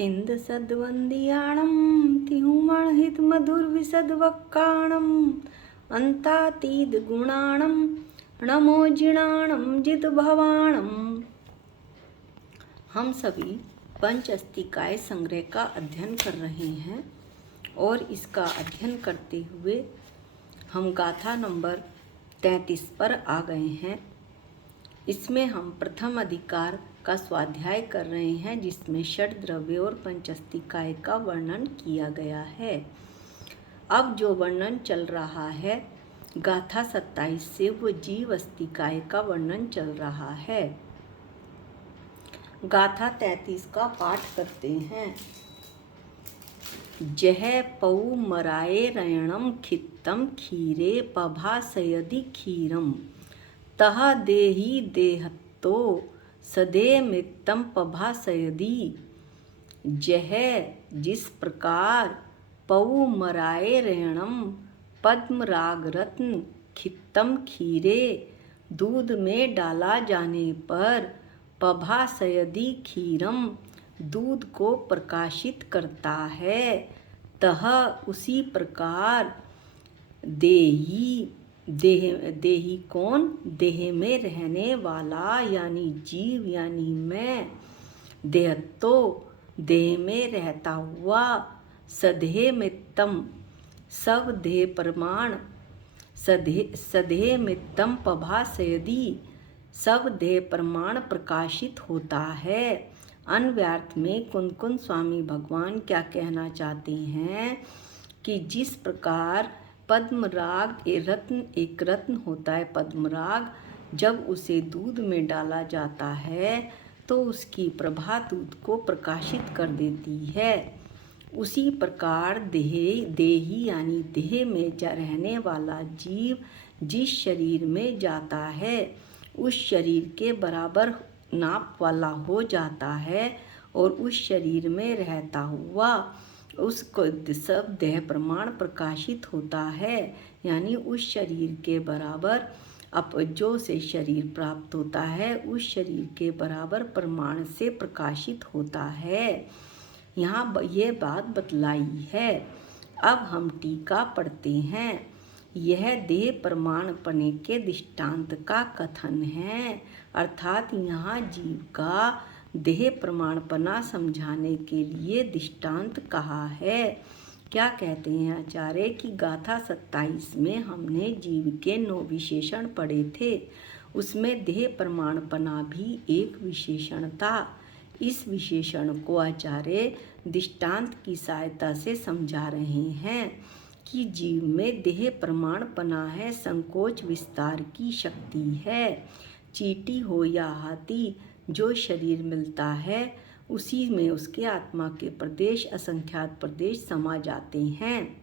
इंद सद्वंदियाणं तिहुमणहित मधुर विशद वक्काणं अंतातीद गुणाणं नमो जिणाणं जित भवाणं। हम सभी पंचअस्तिकाय संग्रह का अध्ययन कर रहे हैं और इसका अध्ययन करते हुए हम गाथा नंबर 33 पर आ गए हैं। इसमें हम प्रथम अधिकार का स्वाध्याय कर रहे हैं, जिसमें षड द्रव्य और पंचअस्तिकाय का वर्णन किया गया है। अब जो वर्णन चल रहा है गाथा 27 से, वो जीव अस्तिकाय का वर्णन चल रहा है। गाथा 33 का पाठ करते हैं। जह पौ मराए रयणम खित्तम खीरे पभासयदि खीरम तह देहि देहत्तो सदे मृतम पभासयदि। जह जिस प्रकार पौ मराए रयणम पद्म राग रत्न खित्तम खीरे दूध में डाला जाने पर पभासयदि खीरम दूध को प्रकाशित करता है, तह उसी प्रकार देही देही कौन? देह में रहने वाला यानी जीव यानी मैं, देहत्तो देह में रहता हुआ, सदेह मित्तम सब देह प्रमाण, सदेह मित्तम पभासयदि सब देह प्रमाण प्रकाशित होता है। अन्व्यार्थ में कुंद स्वामी भगवान क्या कहना चाहते हैं कि जिस प्रकार पद्मराग एक रत्न होता है, पद्मराग जब उसे दूध में डाला जाता है तो उसकी प्रभा दूध को प्रकाशित कर देती है। उसी प्रकार देही यानी देह में रहने वाला जीव जिस शरीर में जाता है उस शरीर के बराबर नाप वाला हो जाता है और उस शरीर में रहता हुआ उसको सब देह प्रमाण प्रकाशित होता है, यानी उस शरीर के बराबर जो से शरीर प्राप्त होता है उस शरीर के बराबर प्रमाण से प्रकाशित होता है। यहाँ ये बात बतलाई है। अब हम टीका पढ़ते हैं। यह देह प्रमाणपने के दृष्टांत का कथन है, अर्थात यहाँ जीव का देह प्रमाणपना समझाने के लिए दृष्टांत कहा है। क्या कहते हैं आचार्य कि गाथा 27 में हमने जीव के 9 विशेषण पढ़े थे, उसमें देह प्रमाणपना भी एक विशेषण था। इस विशेषण को आचार्य दृष्टांत की सहायता से समझा रहे हैं कि जीव में देह प्रमाणपना है, संकोच विस्तार की शक्ति है। चींटी हो या हाथी, जो शरीर मिलता है उसी में उसके आत्मा के प्रदेश असंख्यात प्रदेश समा जाते हैं।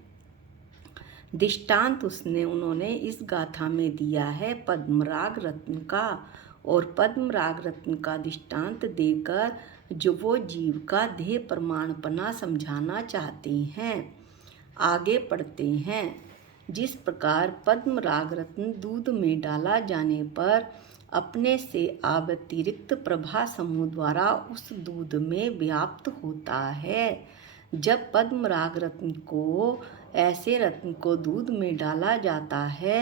दृष्टांत उन्होंने इस गाथा में दिया है पद्मराग रत्न का, और पद्मराग रत्न का दृष्टांत देकर जो वो जीव का देह प्रमाणपना समझाना चाहते हैं। आगे पढ़ते हैं। जिस प्रकार पद्मराग रत्न दूध में डाला जाने पर अपने से अतिरिक्त प्रभा समूह द्वारा उस दूध में व्याप्त होता है। जब पद्मराग रत्न को ऐसे रत्न को दूध में डाला जाता है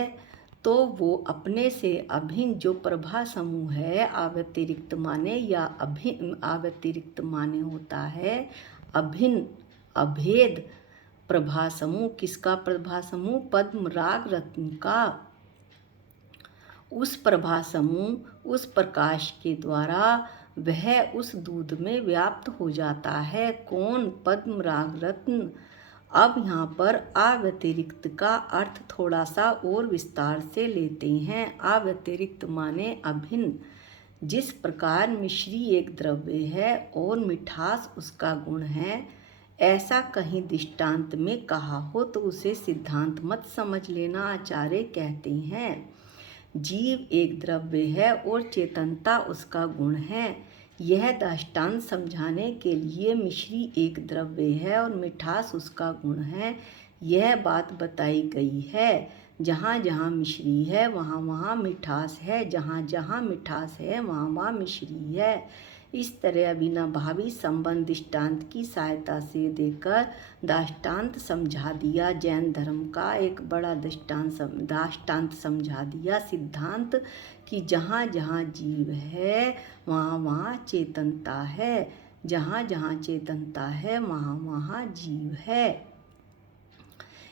तो वो अपने से अभिन्न जो प्रभा समूह है, अव्यतिरिक्त माने या अव्यतिरिक्त माने होता है अभिन्न अभेद प्रभा समूह। किसका प्रभा समूह? पद्मराग रत्न का। उस प्रभा समूह उस प्रकाश के द्वारा वह उस दूध में व्याप्त हो जाता है। कौन? पद्मराग रत्न। अब यहाँ पर अव्यतिरिक्त का अर्थ थोड़ा सा और विस्तार से लेते हैं। अव्यतिरिक्त माने अभिन्न। जिस प्रकार मिश्री एक द्रव्य है और मिठास उसका गुण है, ऐसा कहीं दृष्टांत में कहा हो तो उसे सिद्धांत मत समझ लेना। आचार्य कहते हैं जीव एक द्रव्य है और चेतनता उसका गुण है। यह दृष्टांत समझाने के लिए मिश्री एक द्रव्य है और मिठास उसका गुण है, यह बात बताई गई है। जहाँ जहाँ मिश्री है वहाँ वहाँ मिठास है, जहाँ जहाँ मिठास है वहाँ वहाँ मिश्री है। इस तरह अविनाभावी संबंध दृष्टांत की सहायता से देकर दृष्टांत समझा दिया। जैन धर्म का एक बड़ा दृष्टांत समझा दिया सिद्धांत कि जहाँ जहाँ जीव है वहाँ वहाँ चेतनता है, जहाँ जहाँ चेतनता है वहाँ वहाँ जीव है।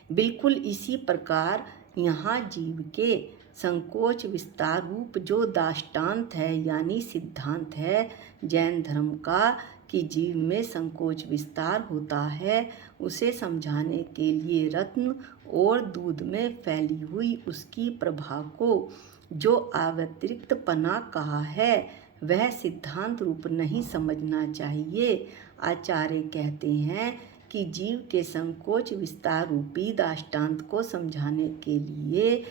बिल्कुल इसी प्रकार यहाँ जीव के संकोच विस्तार रूप जो दृष्टांत है यानी सिद्धांत है जैन धर्म का कि जीव में संकोच विस्तार होता है, उसे समझाने के लिए रत्न और दूध में फैली हुई उसकी प्रभा को जो अव्यतिरिक्त पना कहा है वह सिद्धांत रूप नहीं समझना चाहिए। आचार्य कहते हैं कि जीव के संकोच विस्तार रूपी दृष्टांत को समझाने के लिए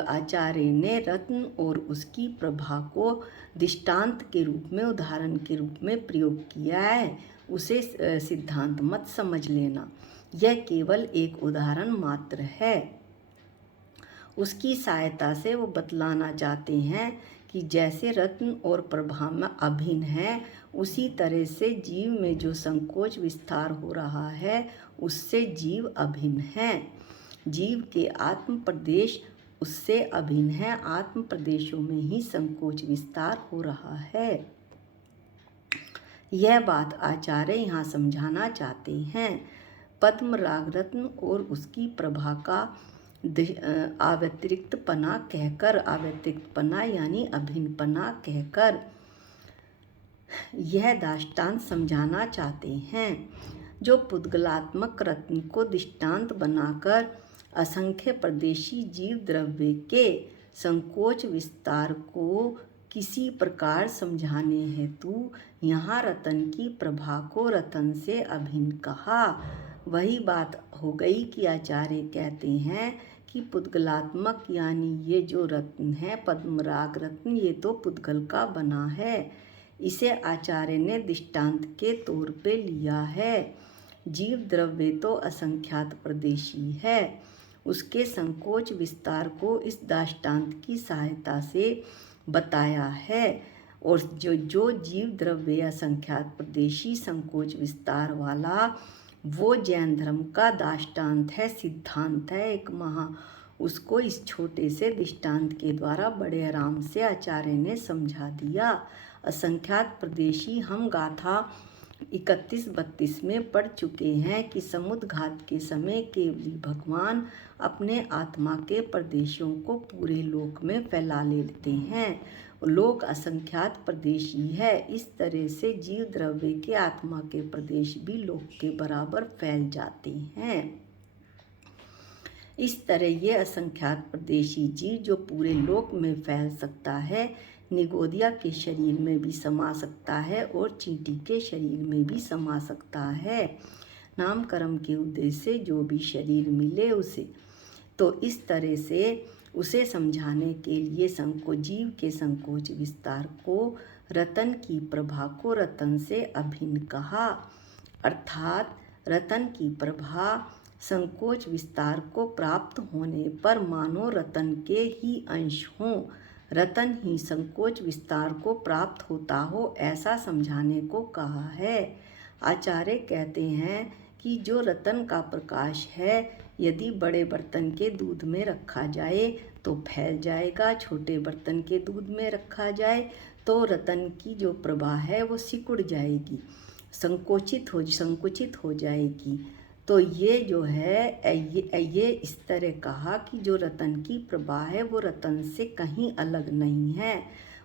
आचार्य ने रत्न और उसकी प्रभा को दृष्टांत के रूप में उदाहरण के रूप में प्रयोग किया है। उसे सिद्धांत मत समझ लेना, यह केवल एक उदाहरण मात्र है। उसकी सहायता से वो बतलाना चाहते हैं कि जैसे रत्न और प्रभा में अभिन्न है, उसी तरह से जीव में जो संकोच विस्तार हो रहा है उससे जीव अभिन्न है। जीव के आत्म प्रदेश उससे अभिन्न है, आत्म प्रदेशों में ही संकोच विस्तार हो रहा है। यह बात आचार्य यहाँ समझाना चाहते हैं। पद्म राग रत्न और उसकी प्रभा का अव्यतिरिक्त पना कहकर, अव्यतिरिक्त पना यानी अभिन्न पना कहकर यह दृष्टांत समझाना चाहते हैं। जो पुद्गलात्मक रत्न को दृष्टांत बनाकर असंख्य प्रदेशी जीव द्रव्य के संकोच विस्तार को किसी प्रकार समझाने हेतु यहाँ रतन की प्रभा को रतन से अभिन्न कहा। वही बात हो गई कि आचार्य कहते हैं कि पुद्गलात्मक यानी ये जो रत्न है पद्मराग रत्न, ये तो पुद्गल का बना है। इसे आचार्य ने दृष्टांत के तौर पे लिया है। जीव द्रव्य तो असंख्यात प्रदेशी है, उसके संकोच विस्तार को इस दृष्टांत की सहायता से बताया है। और जो जीव द्रव्य असंख्यात प्रदेशी संकोच विस्तार वाला वो जैन धर्म का दृष्टांत है, सिद्धांत है एक महा। उसको इस छोटे से दृष्टांत के द्वारा बड़े आराम से आचार्य ने समझा दिया। असंख्यात प्रदेशी हम गाथा 31-32 में पढ़ चुके हैं कि समुद्र घात के समय केवली भगवान अपने आत्मा के प्रदेशों को पूरे लोक में फैला लेते हैं। लोक असंख्यात प्रदेशी है, इस तरह से जीव द्रव्य के आत्मा के प्रदेश भी लोक के बराबर फैल जाते हैं। इस तरह ये असंख्यात प्रदेशी जीव जो पूरे लोक में फैल सकता है, निगोदिया के शरीर में भी समा सकता है और चींटी के शरीर में भी समा सकता है, नाम कर्म के उद्देश्य से जो भी शरीर मिले उसे। तो इस तरह से उसे समझाने के लिए जीव के संकोच विस्तार को रतन की प्रभा को रतन से अभिन्न कहा। अर्थात रतन की प्रभा संकोच विस्तार को प्राप्त होने पर मानो रतन के ही अंश हों, रतन ही संकोच विस्तार को प्राप्त होता हो, ऐसा समझाने को कहा है। आचार्य कहते हैं कि जो रतन का प्रकाश है यदि बड़े बर्तन के दूध में रखा जाए तो फैल जाएगा, छोटे बर्तन के दूध में रखा जाए तो रतन की जो प्रभा है वो सिकुड़ जाएगी, संकुचित हो जाएगी। तो ये जो है ये इस तरह कहा कि जो रतन की प्रभा है वो रतन से कहीं अलग नहीं है,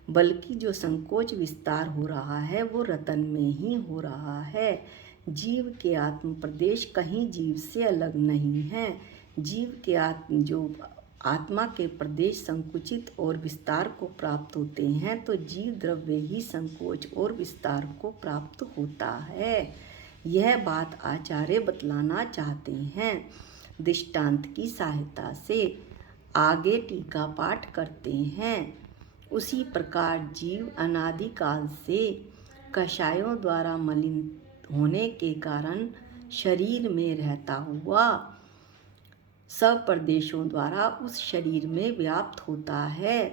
बल्कि जो संकोच विस्तार हो रहा है वो रतन में ही हो रहा है। जीव के आत्म प्रदेश कहीं जीव से अलग नहीं है। जीव के आत्मा के प्रदेश संकुचित और विस्तार को प्राप्त होते हैं तो जीव द्रव्य ही संकोच और विस्तार को प्राप्त होता है। यह बात आचार्य बतलाना चाहते हैं दृष्टांत की सहायता से। आगे टीका पाठ करते हैं। उसी प्रकार जीव अनादिकाल से कषायों द्वारा मलिन होने के कारण शरीर में रहता हुआ सब प्रदेशों द्वारा उस शरीर में व्याप्त होता है।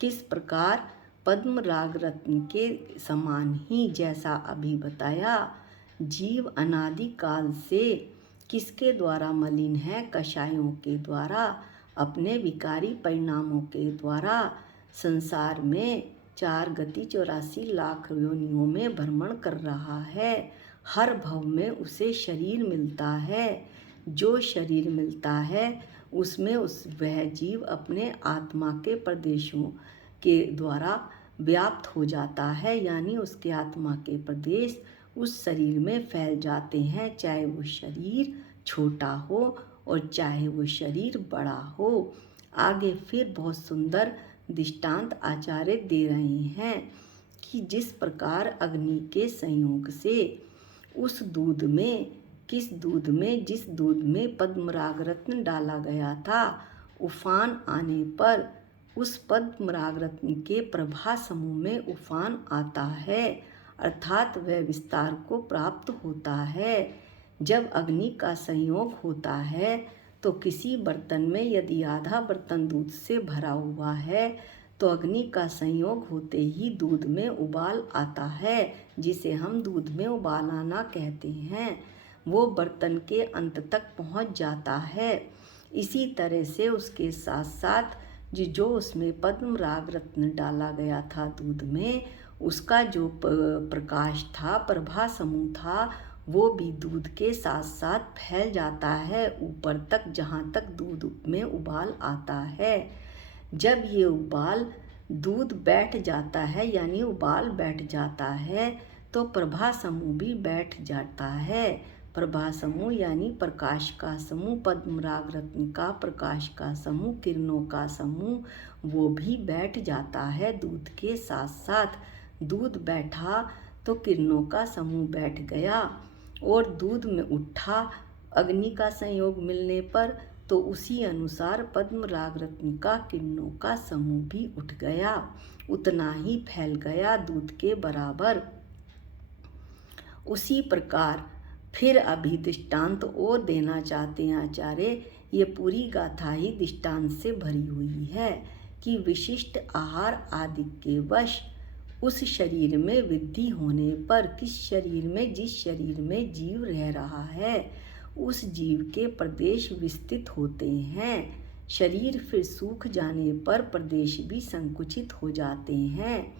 किस प्रकार पद्म राग रत्न के समान ही जैसा अभी बताया, जीव अनादि काल से किसके द्वारा मलिन है? कषायों के द्वारा, अपने विकारी परिणामों के द्वारा संसार में 4 गति 84 लाख योनियों में भ्रमण कर रहा है। हर भव में उसे शरीर मिलता है। जो शरीर मिलता है उसमें वह जीव अपने आत्मा के प्रदेशों के द्वारा व्याप्त हो जाता है, यानी उसके आत्मा के प्रदेश उस शरीर में फैल जाते हैं, चाहे वो शरीर छोटा हो और चाहे वो शरीर बड़ा हो। आगे फिर बहुत सुंदर दृष्टांत आचार्य दे रहे हैं कि जिस प्रकार अग्नि के संयोग से उस दूध में जिस दूध में पद्मराग रत्न डाला गया था, उफान आने पर उस पद्मराग रत्न के प्रभा समूह में उफान आता है, अर्थात वह विस्तार को प्राप्त होता है। जब अग्नि का संयोग होता है तो किसी बर्तन में यदि आधा बर्तन दूध से भरा हुआ है तो अग्नि का संयोग होते ही दूध में उबाल आता है, जिसे हम दूध में उबाल आना कहते हैं। वो बर्तन के अंत तक पहुंच जाता है। इसी तरह से उसके साथ साथ जो उसमें पद्म राग रत्न डाला गया था दूध में, उसका जो प्रकाश था, प्रभा समूह था, वो भी दूध के साथ साथ फैल जाता है ऊपर तक, जहाँ तक दूध में उबाल आता है। जब ये उबाल दूध बैठ जाता है, यानी उबाल बैठ जाता है, तो प्रभा समूह भी बैठ जाता है। प्रभा समूह यानी प्रकाश का समूह, पद्मराग रत्न का प्रकाश का समूह, किरणों का समूह, वो भी बैठ जाता है दूध के साथ साथ। दूध बैठा तो किरणों का समूह बैठ गया और दूध में उठा अग्नि का संयोग मिलने पर, तो उसी अनुसार पद्म राग रत्न का किरणों का समूह भी उठ गया, उतना ही फैल गया दूध के बराबर। उसी प्रकार फिर अभी दृष्टांत और देना चाहते हैं आचार्य। ये पूरी गाथा ही दृष्टांत से भरी हुई है कि विशिष्ट आहार आदि के वश उस शरीर में वृद्धि होने पर जिस शरीर में जीव रह रहा है, उस जीव के प्रदेश विस्तृत होते हैं। शरीर फिर सूख जाने पर प्रदेश भी संकुचित हो जाते हैं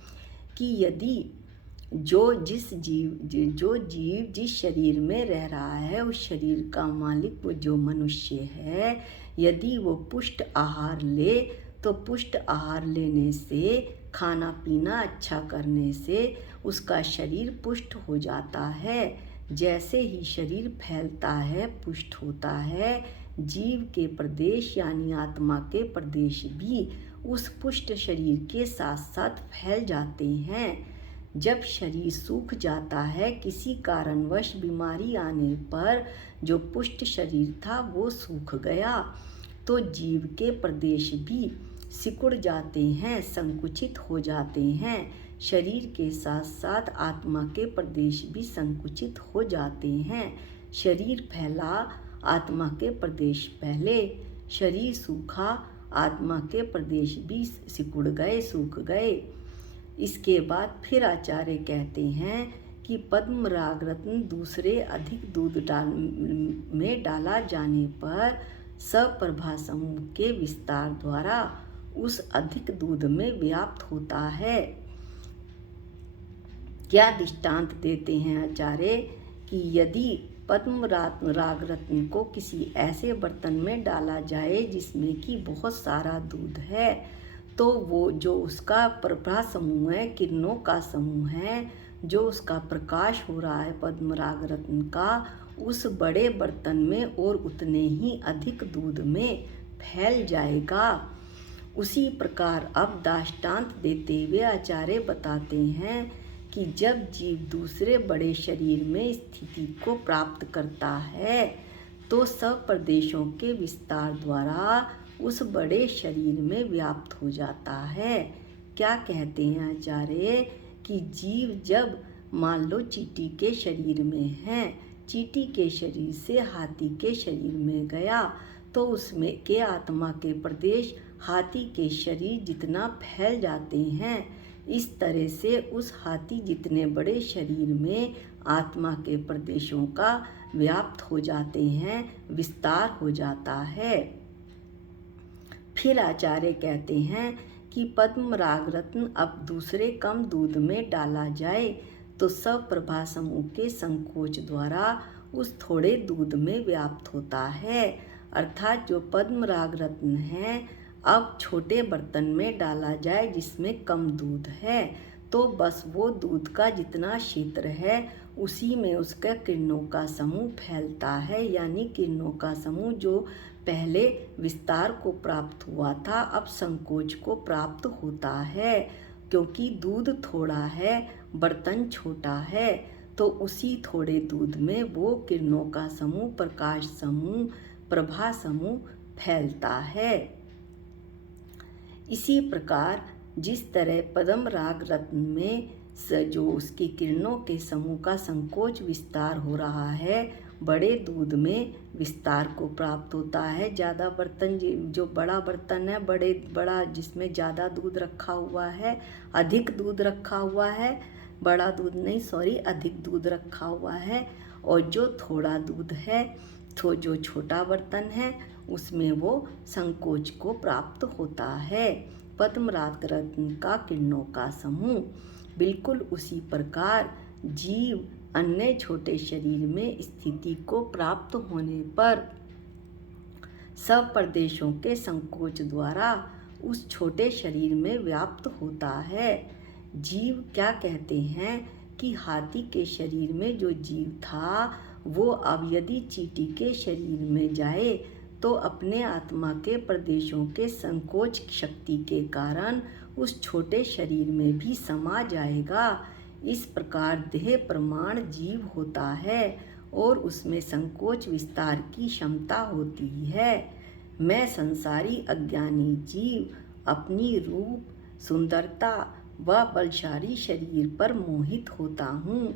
कि यदि जो जीव जिस शरीर में रह रहा है, उस शरीर का मालिक वो जो मनुष्य है, यदि वो पुष्ट आहार ले, तो पुष्ट आहार लेने से, खाना पीना अच्छा करने से उसका शरीर पुष्ट हो जाता है। जैसे ही शरीर फैलता है, पुष्ट होता है, जीव के प्रदेश यानी आत्मा के प्रदेश भी उस पुष्ट शरीर के साथ साथ फैल जाते हैं। जब शरीर सूख जाता है, किसी कारणवश बीमारी आने पर जो पुष्ट शरीर था वो सूख गया, तो जीव के प्रदेश भी सिकुड़ जाते हैं, संकुचित हो जाते हैं। शरीर के साथ साथ आत्मा के प्रदेश भी संकुचित हो जाते हैं। शरीर फैला, आत्मा के प्रदेश फैले, शरीर सूखा, आत्मा के प्रदेश भी सिकुड़ गए, सूख गए। इसके बाद फिर आचार्य कहते हैं कि पद्म राग रत्न दूसरे अधिक दूध में डाला जाने पर सप्रभा समूह के विस्तार द्वारा उस अधिक दूध में व्याप्त होता है। क्या दृष्टांत देते हैं आचार्य कि यदि पद्म राग रत्न को किसी ऐसे बर्तन में डाला जाए जिसमें कि बहुत सारा दूध है, तो वो जो उसका प्रभा समूह है, किरणों का समूह है, जो उसका प्रकाश हो रहा है पद्म राग रत्न का, उस बड़े बर्तन में और उतने ही अधिक दूध में फैल जाएगा। उसी प्रकार अब दृष्टांत देते हुए आचार्य बताते हैं कि जब जीव दूसरे बड़े शरीर में स्थिति को प्राप्त करता है, तो सब प्रदेशों के विस्तार द्वारा उस बड़े शरीर में व्याप्त हो जाता है। क्या कहते हैं आचार्य कि जीव जब मान लो चींटी के शरीर में है, चींटी के शरीर से हाथी के शरीर में गया, तो उसमें के आत्मा के प्रदेश हाथी के शरीर जितना फैल जाते हैं, इस तरह से उस हाथी जितने बड़े शरीर में आत्मा के प्रदेशों का व्याप्त हो जाते हैं, विस्तार हो जाता है। फिर आचार्य कहते हैं कि पद्म राग रत्न अब दूसरे कम दूध में डाला जाए तो सब प्रभा समूह के संकोच द्वारा उस थोड़े दूध में व्याप्त होता है। अर्थात जो पद्म राग रत्न है अब छोटे बर्तन में डाला जाए जिसमें कम दूध है, तो बस वो दूध का जितना क्षेत्र है उसी में उसका किरणों का समूह फैलता है। यानी किरणों का समूह जो पहले विस्तार को प्राप्त हुआ था अब संकोच को प्राप्त होता है। क्योंकि दूध थोड़ा है, बर्तन छोटा है, तो उसी थोड़े दूध में वो किरणों का समूह, प्रकाश समूह, प्रभा समूह फैलता है। इसी प्रकार जिस तरह पद्म राग रत्न में जो उसकी किरणों के समूह का संकोच विस्तार हो रहा है, बड़े दूध में विस्तार को प्राप्त होता है। ज़्यादा बर्तन, जो बड़ा बर्तन है, बड़ा जिसमें ज़्यादा दूध रखा हुआ है, अधिक दूध रखा हुआ है, बड़ा दूध नहीं सॉरी अधिक दूध रखा हुआ है। और जो थोड़ा दूध है, तो जो छोटा बर्तन है उसमें वो संकोच को प्राप्त होता है। पद्म राग रत्न का किरणों का समूह बिल्कुल उसी प्रकार जीव अन्य छोटे शरीर में स्थिति को प्राप्त होने पर सब प्रदेशों के संकोच द्वारा उस छोटे शरीर में व्याप्त होता है। जीव क्या कहते हैं कि हाथी के शरीर में जो जीव था वो अब यदि चींटी के शरीर में जाए तो अपने आत्मा के प्रदेशों के संकोच शक्ति के कारण उस छोटे शरीर में भी समा जाएगा। इस प्रकार देह प्रमाण जीव होता है और उसमें संकोच विस्तार की क्षमता होती है। मैं संसारी अज्ञानी जीव अपनी रूप, सुंदरता व बलशाली शरीर पर मोहित होता हूँ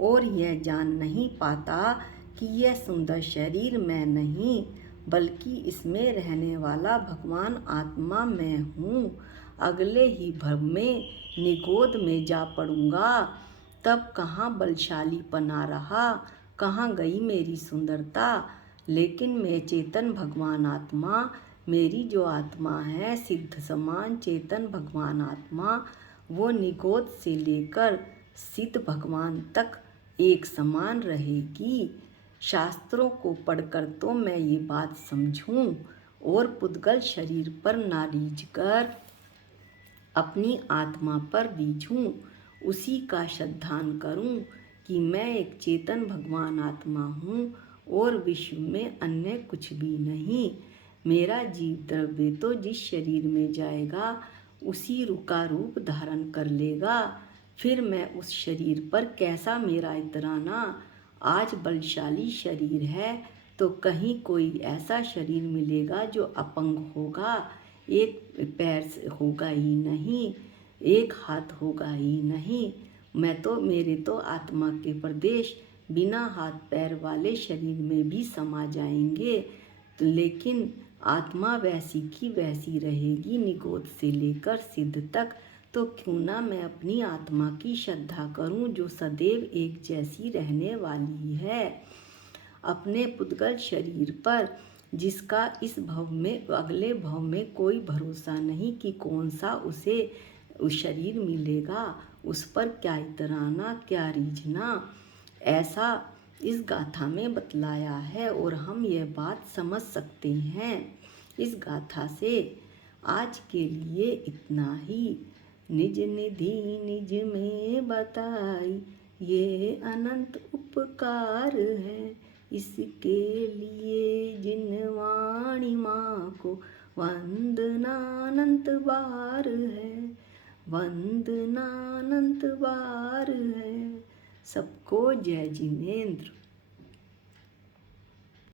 और यह जान नहीं पाता कि यह सुंदर शरीर मैं नहीं बल्कि इसमें रहने वाला भगवान आत्मा मैं हूँ। अगले ही भव में निगोद में जा पड़ूंगा, तब कहाँ बलशाली पना रहा, कहाँ गई मेरी सुंदरता। लेकिन मैं चेतन भगवान आत्मा, मेरी जो आत्मा है सिद्ध समान चेतन भगवान आत्मा, वो निगोद से लेकर सिद्ध भगवान तक एक समान रहेगी। शास्त्रों को पढ़कर तो मैं ये बात समझूं और पुद्गल शरीर पर ना रीझ कर अपनी आत्मा पर रीझूं, उसी का श्रद्धान करूं कि मैं एक चेतन भगवान आत्मा हूँ और विश्व में अन्य कुछ भी नहीं। मेरा जीव द्रव्य तो जिस शरीर में जाएगा उसी का रूप धारण कर लेगा। फिर मैं उस शरीर पर कैसा मेरा इतराना। आज बलशाली शरीर है तो कहीं कोई ऐसा शरीर मिलेगा जो अपंग होगा, एक पैर होगा ही नहीं, एक हाथ होगा ही नहीं। मेरे तो आत्मा के प्रदेश बिना हाथ पैर वाले शरीर में भी समा जाएंगे। लेकिन आत्मा वैसी की वैसी रहेगी निगोद से लेकर सिद्ध तक। तो क्यों ना मैं अपनी आत्मा की श्रद्धा करूं जो सदैव एक जैसी रहने वाली है। अपने पुद्गल शरीर पर जिसका इस भव में अगले भव में कोई भरोसा नहीं कि कौन सा उसे उस शरीर मिलेगा, उस पर क्या इतराना, क्या रीझना, ऐसा इस गाथा में बतलाया है और हम यह बात समझ सकते हैं इस गाथा से। आज के लिए इतना ही। निज निधि निज में बताई ये अनंत उपकार है, इसके लिए जिन वाणी माँ को वंदना अनंत बार है, वंदना अनंत बार है। सबको जय जिनेंद्र।